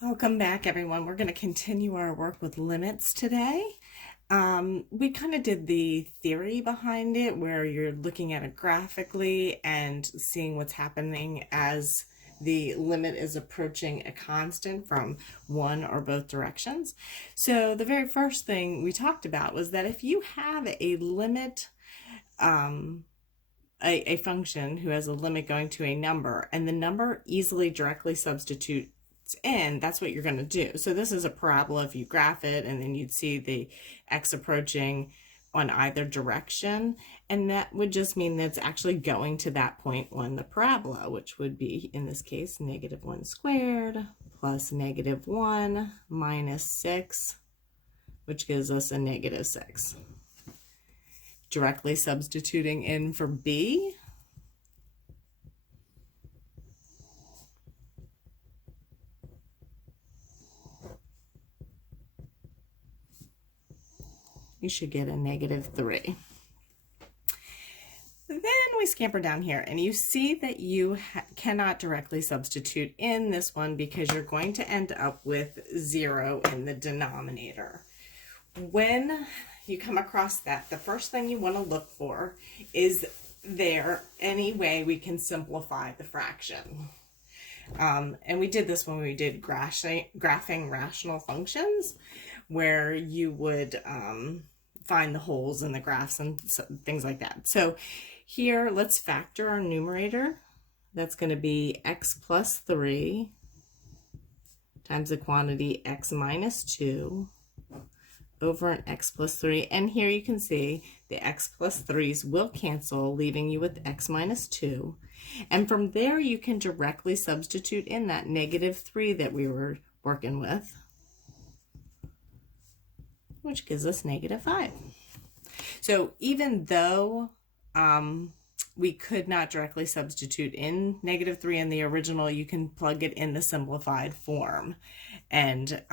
Welcome back, everyone. We're going to continue our work with limits today. We kind of did the theory behind it, where you're looking at it graphically and seeing what's happening as the limit is approaching a constant from one or both directions. So the very first thing we talked about was that if you have a limit, a function who has a limit going to a number, and the number easily directly substitutes in, that's what you're going to do. So this is a parabola if you graph it, and then you'd see the x approaching on either direction, and that would just mean that it's actually going to that point on the parabola, which would be, in this case, -1 squared plus -1 minus 6, which gives us a -6. Directly substituting in for b, you should get a -3. Then we scamper down here, and you see that you cannot directly substitute in this one because you're going to end up with 0 in the denominator. When you come across that, the first thing you want to look for is there any way we can simplify the fraction. And we did this when we did graphing rational functions, where you would find the holes in the graphs and things like that. So here, let's factor our numerator. That's going to be x plus 3 times the quantity x minus 2 over an x plus 3. And here you can see the x plus 3's will cancel, leaving you with x minus 2. And from there, you can directly substitute in that -3 that we were working with, which gives us -5. So even though we could not directly substitute in -3 in the original, you can plug it in the simplified form. And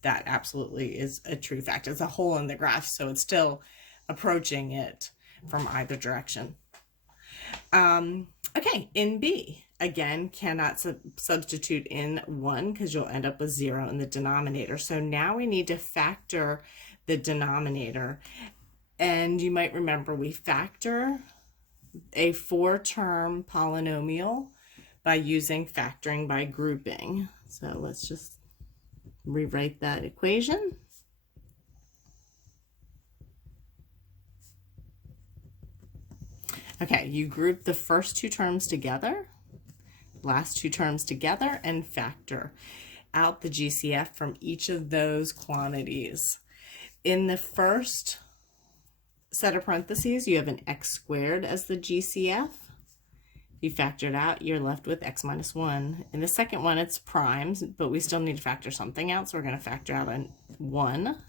that absolutely is a true fact. It's a hole in the graph, so it's still approaching it from either direction. Okay, in B, again, cannot substitute in 1 because you'll end up with 0 in the denominator. So now we need to factor the denominator. And you might remember we factor a 4-term polynomial by using factoring by grouping. So let's just rewrite that equation. Okay, you group the first 2 terms together, last 2 terms together, and factor out the GCF from each of those quantities. In the first set of parentheses, you have an x squared as the GCF. If you factor it out, you're left with x minus 1. In the second one, it's primes, but we still need to factor something out, so we're going to factor out a 1.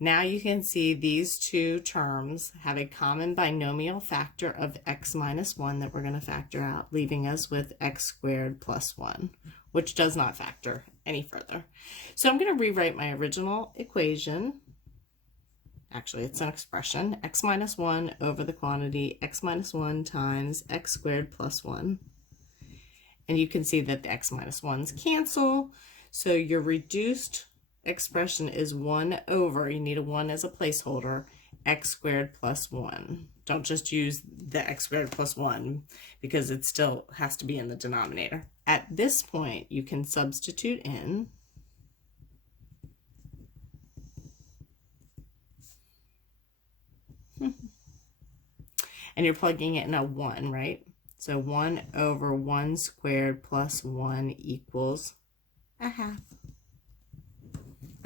Now you can see these 2 terms have a common binomial factor of x minus 1 that we're going to factor out, leaving us with x squared plus 1, which does not factor any further. So I'm going to rewrite my original equation. Actually, it's an expression, x minus 1 over the quantity x minus 1 times x squared plus 1. And you can see that the x minus 1's cancel, so your reduced expression is 1 over, you need a 1 as a placeholder, x squared plus 1. Don't just use the x squared plus 1 because it still has to be in the denominator. At this point, you can substitute in and you're plugging it in a 1, right? So 1 over 1 squared plus 1 equals a half.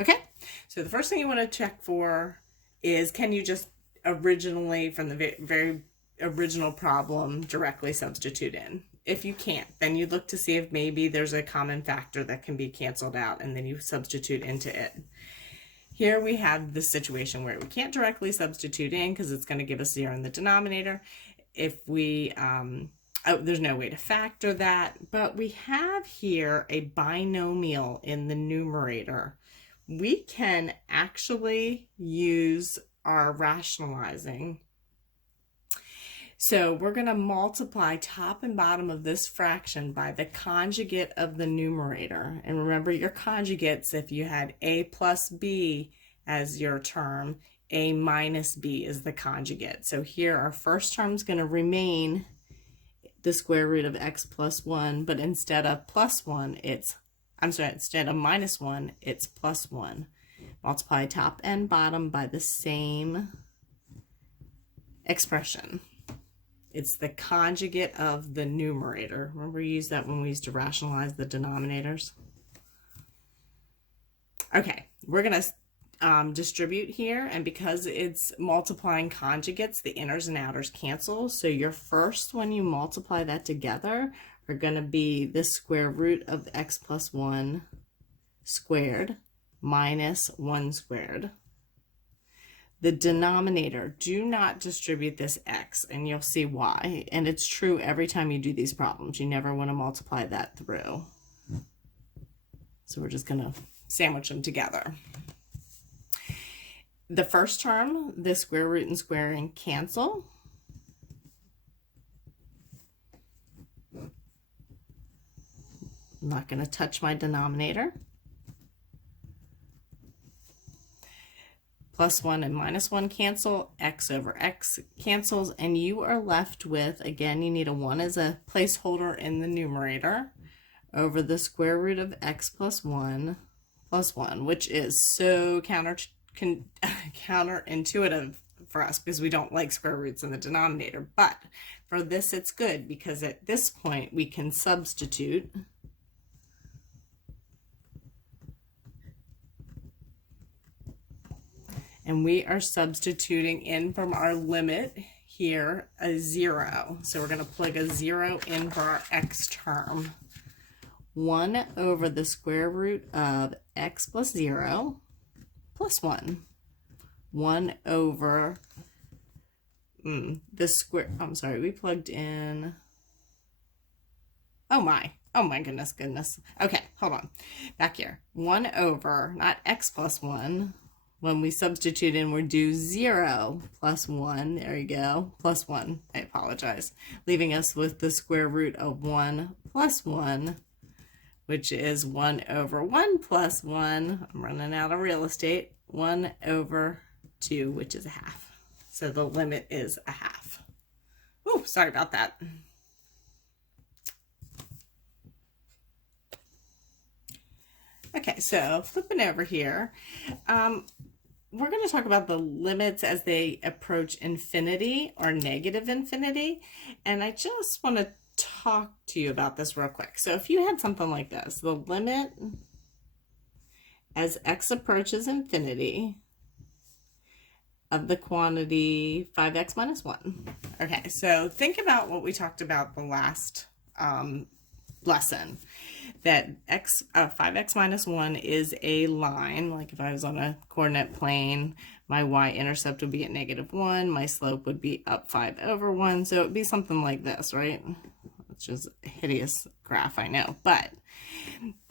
Okay, so the first thing you want to check for is, can you just originally, from the very original problem, directly substitute in? If you can't, then you look to see if maybe there's a common factor that can be canceled out, and then you substitute into it. Here we have the situation where we can't directly substitute in because it's going to give us 0 in the denominator. If we, there's no way to factor that, but we have here a binomial in the numerator. We can actually use our rationalizing. So we're going to multiply top and bottom of this fraction by the conjugate of the numerator. And remember your conjugates, if you had a plus b as your term, a minus b is the conjugate. So here our first term is going to remain the square root of x plus 1, but instead of plus 1, instead of minus 1, it's plus 1. Multiply top and bottom by the same expression. It's the conjugate of the numerator. Remember we used that when we used to rationalize the denominators? Okay, we're going to distribute here, and because it's multiplying conjugates, the inners and outers cancel. So your first, when you multiply that together, are going to be the square root of x plus 1 squared minus 1 squared. The denominator, do not distribute this x, and you'll see why. And it's true every time you do these problems. You never want to multiply that through. So we're just going to sandwich them together. The first term, the square root and squaring cancel. I'm not going to touch my denominator. Plus 1 and minus 1 cancel, x over x cancels, and you are left with, again, you need a 1 as a placeholder in the numerator, over the square root of x plus 1, which is so counterintuitive for us because we don't like square roots in the denominator. But for this, it's good because at this point we can substitute. And we are substituting in from our limit here a 0. So we're going to plug a 0 in for our x term. 1 over the square root of x plus 0 plus 1. 1 over the square, I'm sorry, we plugged in, oh my goodness. Okay, hold on, back here. 1 over, not x plus 1, when we substitute in, we'll do 0 plus 1, there you go, plus 1, I apologize, leaving us with the square root of 1 plus 1, which is 1 over 1 plus 1, I'm running out of real estate, 1 over 2, which is a half. So the limit is a half. Oh, sorry about that. Okay, so flipping over here, we're going to talk about the limits as they approach infinity or negative infinity. And I just want to talk to you about this real quick. So if you had something like this, the limit as x approaches infinity of the quantity 5x minus 1. Okay, so think about what we talked about the last lesson, that 5x minus 1 is a line. Like if I was on a coordinate plane, my y-intercept would be at -1, my slope would be up 5 over 1, so it would be something like this, right? Which is a hideous graph, I know, but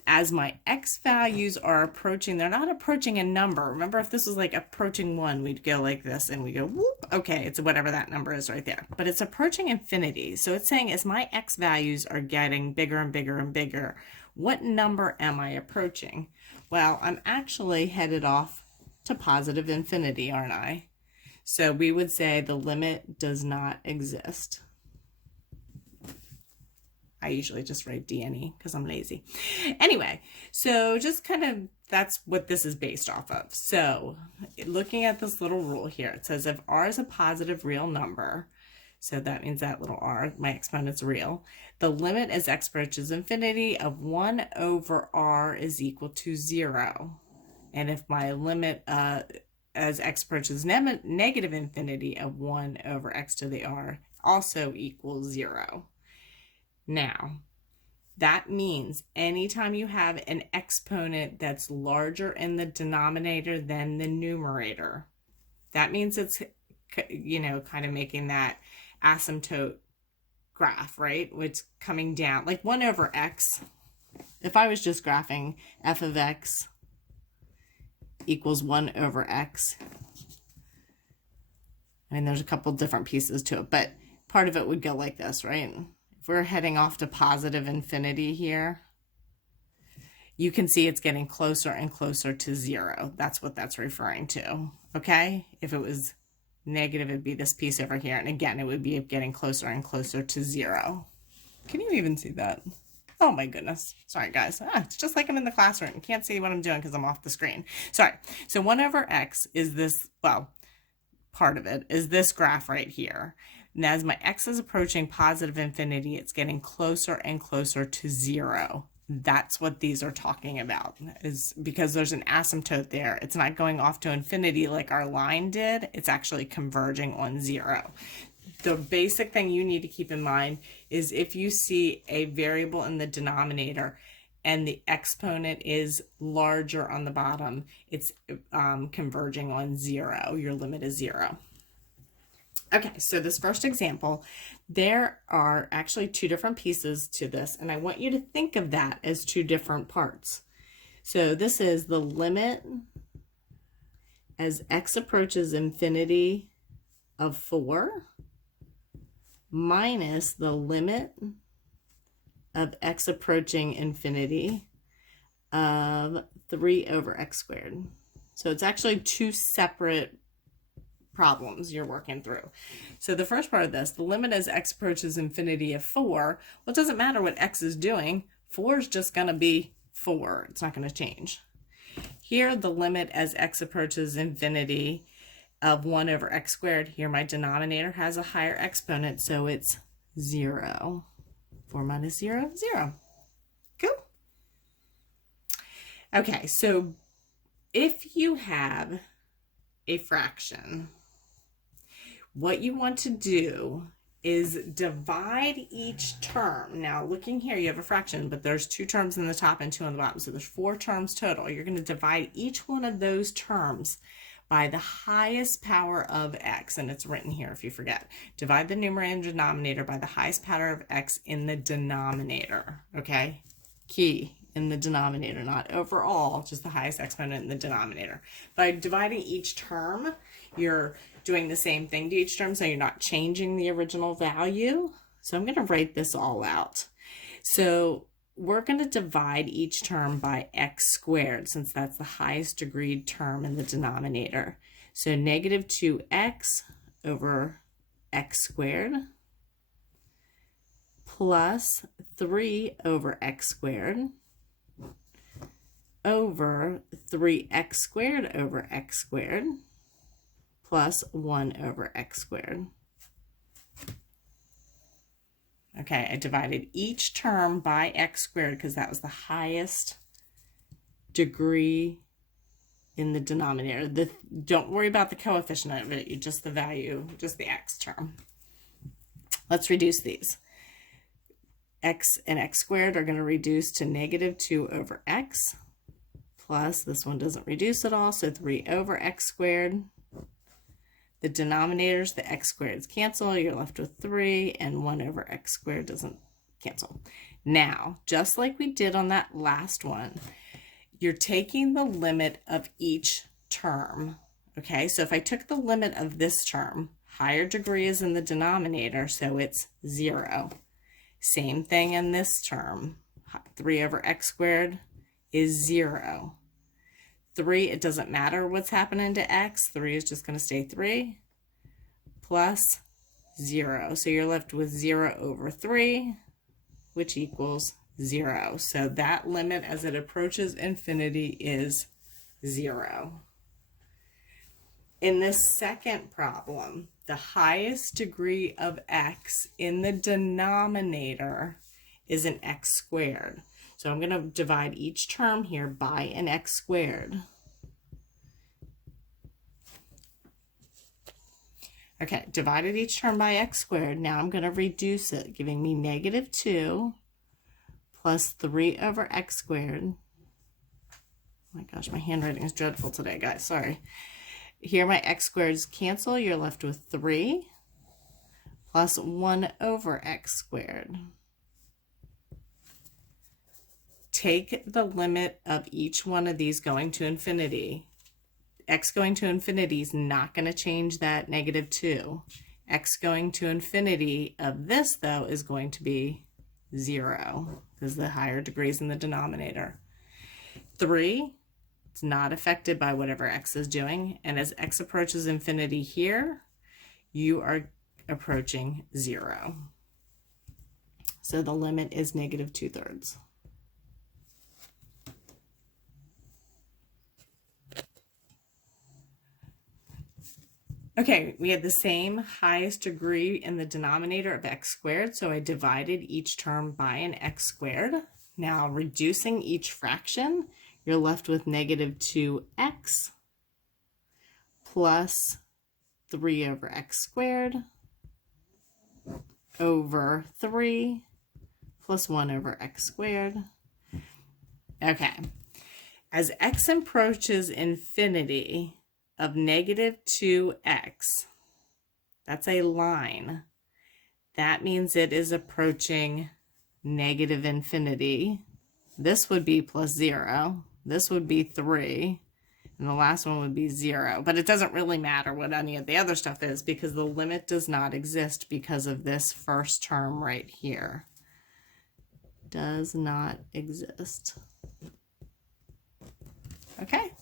as my x values are approaching, they're not approaching a number. Remember, if this was like approaching 1, we'd go like this and we go, whoop, okay, it's whatever that number is right there. But it's approaching infinity. So it's saying as my x values are getting bigger and bigger and bigger, what number am I approaching? Well, I'm actually headed off to positive infinity, aren't I? So we would say the limit does not exist. I usually just write DNE because I'm lazy. Anyway, so just kind of, that's what this is based off of. So looking at this little rule here, it says if r is a positive real number, so that means that little r, my exponent's real, the limit as x approaches infinity of 1 over r is equal to 0. And if my limit as x approaches negative infinity of 1 over x to the r also equals 0. Now, that means anytime you have an exponent that's larger in the denominator than the numerator, that means it's, you know, kind of making that asymptote graph, right? It's coming down, like 1 over x. If I was just graphing f of x equals 1 over x, I mean, there's a couple different pieces to it, but part of it would go like this, right? If we're heading off to positive infinity here, you can see it's getting closer and closer to 0. That's what that's referring to, okay? If it was negative, it'd be this piece over here. And again, it would be getting closer and closer to 0. Can you even see that? Oh my goodness. Sorry, guys. It's just like I'm in the classroom. You can't see what I'm doing because I'm off the screen. Sorry. So 1 over x is this, well, part of it is this graph right here. And as my x is approaching positive infinity, it's getting closer and closer to 0. That's what these are talking about, is because there's an asymptote there. It's not going off to infinity like our line did. It's actually converging on 0. The basic thing you need to keep in mind is if you see a variable in the denominator and the exponent is larger on the bottom, it's converging on 0. Your limit is 0. Okay, so this first example, there are actually 2 different pieces to this, and I want you to think of that as 2 different parts. So this is the limit as x approaches infinity of 4 minus the limit of x approaching infinity of 3 over x squared. So it's actually 2 separate problems you're working through. So the first part of this, the limit as x approaches infinity of 4, well, it doesn't matter what x is doing. 4 is just going to be 4. It's not going to change. Here, the limit as x approaches infinity of 1 over x squared. Here, my denominator has a higher exponent, so it's 0. 4 minus 0, 0. Cool. Okay, so if you have a fraction, what you want to do is divide each term. Now, looking here, you have a fraction, but there's 2 terms in the top and 2 on the bottom, so there's 4 terms total. You're going to divide each one of those terms by the highest power of x, and it's written here if you forget. Divide the numerator and denominator by the highest power of x in the denominator, okay? Key, in the denominator, not overall, just the highest exponent in the denominator. By dividing each term, you're doing the same thing to each term, so you're not changing the original value. So I'm going to write this all out. So we're going to divide each term by x squared, since that's the highest degree term in the denominator. So negative 2x over x squared plus 3 over x squared over 3x squared over x squared plus 1 over x squared. Okay, I divided each term by x squared because that was the highest degree in the denominator. Don't worry about the coefficient of it, just the value, just the x term. Let's reduce these. X and x squared are going to reduce to negative 2 over x plus, this one doesn't reduce at all, so 3 over x squared. The denominators, the x squareds cancel. You're left with 3, and 1 over x squared doesn't cancel. Now, just like we did on that last one, you're taking the limit of each term. Okay, so if I took the limit of this term, higher degree is in the denominator, so it's 0. Same thing in this term. 3 over x squared is 0. 3, it doesn't matter what's happening to x. 3 is just going to stay 3 plus 0. So you're left with 0 over 3, which equals 0. So that limit as it approaches infinity is 0. In this second problem, the highest degree of x in the denominator is an x squared. So I'm going to divide each term here by an x squared. Okay, divided each term by x squared. Now I'm going to reduce it, giving me negative 2 plus 3 over x squared. Oh my gosh, my handwriting is dreadful today, guys. Sorry. Here my x squareds cancel. You're left with 3 plus 1 over x squared. Take the limit of each one of these going to infinity. X going to infinity is not going to change that negative 2. X going to infinity of this, though, is going to be 0 because the higher degree is in the denominator. 3, it's not affected by whatever X is doing. And as X approaches infinity here, you are approaching 0. So the limit is negative 2/3. Okay, we had the same highest degree in the denominator of x squared, so I divided each term by an x squared. Now, reducing each fraction, you're left with negative 2x plus 3 over x squared over 3 plus 1 over x squared. Okay, as x approaches infinity of negative 2x, that's a line. That means it is approaching negative infinity. This would be plus 0. This would be 3. And the last one would be 0. But it doesn't really matter what any of the other stuff is because the limit does not exist because of this first term right here. Does not exist. Okay.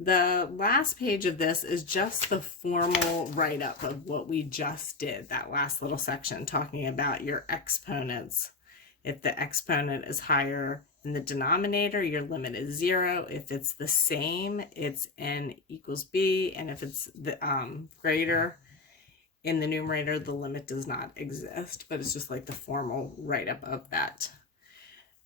The last page of this is just the formal write-up of what we just did, that last little section talking about your exponents. If the exponent is higher than the denominator, your limit is 0. If it's the same, it's n equals b. And if it's the greater in the numerator, the limit does not exist. But it's just like the formal write-up of that.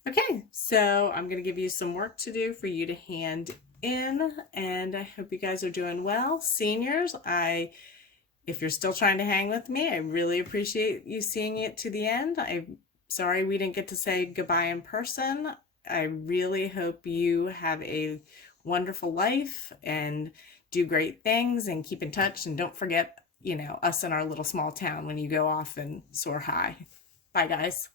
Okay, so I'm going to give you some work to do for you to hand in, and I hope you guys are doing well. Seniors, if you're still trying to hang with me, I really appreciate you seeing it to the end. I'm sorry we didn't get to say goodbye in person. I really hope you have a wonderful life and do great things and keep in touch, and don't forget, us in our little small town when you go off and soar high. Bye, guys.